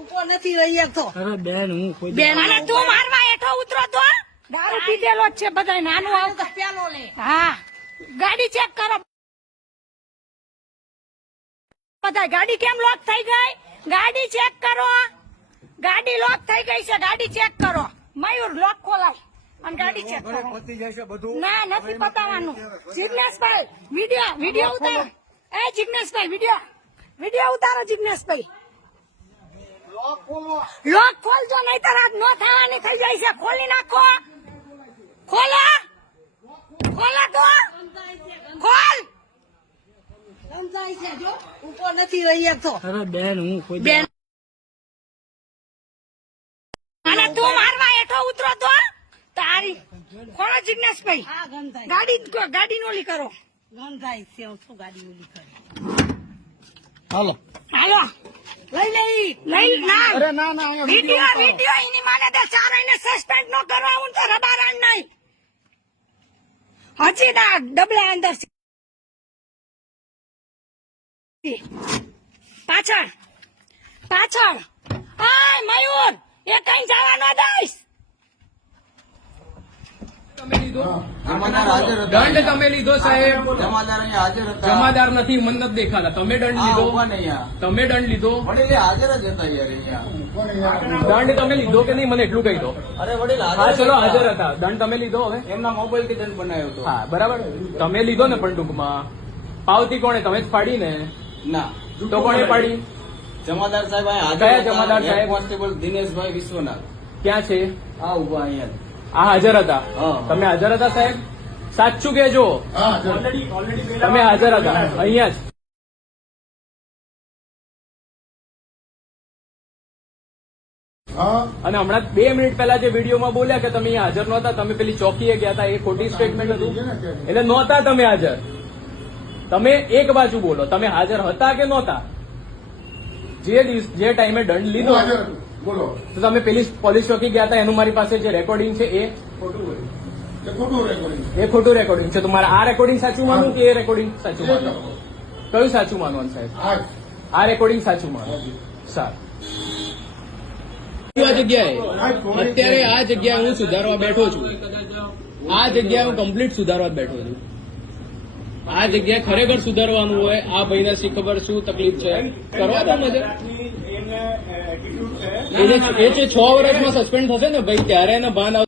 ઉપર નથી રહી શકતો. અરે બેન હું કોઈ બેન અને તું મારવા હેઠો ઉતરો તો? દારૂ પીધેલો જ છે બધા નાનું આવતા પેલો લે. હા. ગાડી ચેક કરો. બધા ગાડી કેમ લોક થઈ ગઈ? ગાડી ચેક કરો. ગાડી લોક થઈ ગઈ છે ગાડી ચેક કરો. મયુર લોક ખોલાવ. અને ગાડી ચેક કરો. પતી જશે બધું. ના નથી પતાવવાનું જિજ્ઞેશભાઈ વીડિયો વીડિયો ઉતારો. એ જિજ્ઞેશભાઈ વીડિયો. વિડિયો ઉતારો જિજ્ઞેશભાઈ. લોક ખોલજો નહીં તો રાત નો થવાની થઈ જાય છે. ખોલી નાખો. ખોલો. ખોલો તો. ખોલ. સમજાય છે જો. ઉપર નથી રહી શકતો અરે બેન હું કોઈ બેન અને તું મારવા હેઠો ઉતરો તો. તારી. ખોલો જિજ્ઞેશભાઈ ભાઈ. ગાડી ગાડી નોલી કરો. ગંધાય છે હું ગાડી ઓલી કરે? હાલો. હાલો. લઈ લઈ લઈ ના. અરે ના ના અહીંયા વિડિયો વિડિયો એની માને તે ચારે ને સસ્પેન્ડ નો કરવા હું તો રબારણ નહીં. હજી ના ડબલા અંદર પાછળ પાછળ. આય મયુર એ કઈ જવા ન દઈશ? તમે લીધો? દંડ તમે લીધો સાહેબ. જમાદાર હાજર જમાદાર નથી મન નથી દેખાતા. તમે દંડ લીધો? તમે દંડ લીધો? વડીલ હાજર જ હતા દંડ તમે લીધો કે નહીં? મને એટલું કહી દો. અરે વડીલ હા ચલો હાજર હતા. દંડ તમે લીધો હવે? એમના મોબાઈલથી દંડ બનાવ્યો હતો. હા બરાબર. તમે લીધો ને પણ ટૂંકમાં પાવતી કોણે? તમે જ પાડી ને. ના તો કોણે પાડી? જમાદાર સાહેબ જમાદાર સાહેબ? કોન્સ્ટેબલ દિનેશભાઈ વિશ્વનાથ. ક્યાં છે? આ ઊભા અહીંયા. આ હાજર હતા. તમે હાજર હતા સાહેબ? સાચું કેજો તમે હાજર હતા. અહીંયા જ. અને હમણાં બે મિનિટ પહેલા જે વિડીયોમાં બોલ્યા કે તમે અહીંયા હાજર નહોતા તમે પેલી ચોકીએ ગયા હતા એ ખોટી સ્ટેટમેન્ટ હતું. એટલે નહોતા તમે હાજર. તમે એક બાજુ બોલો તમે હાજર હતા કે નહોતા? જે જે ટાઈમે દંડ લીધો. બોલો. તો તમે પેલી પોલીસ ચોકી ગયા હતા એનું મારી પાસે જે રેકોર્ડિંગ છે એ? ખોટું રેકોર્ડિંગ એ ખોટું રેકોર્ડિંગ છે. તમારે આ રેકોર્ડિંગ સાચું માનવું કે એ રેકોર્ડિંગ સાચું માનવું? કયું સાચું માનવાનું સાહેબ? આ રેકોર્ડિંગ સાચું માનો સારું. આ જગ્યાએ અત્યારે આ જગ્યાએ હું સુધારવા બેઠો છું. આ જગ્યાએ હું કમ્પ્લીટ સુધારવા બેઠો છું. આ જગ્યાએ ખરેખર સુધારવાનું હોય આ ભાઈને શી ખબર શું તકલીફ છે? કરવા દો મજા. એને એ છે છ વર્ષમાં સસ્પેન્ડ થશે ને ભાઈ ત્યારે એને ભાન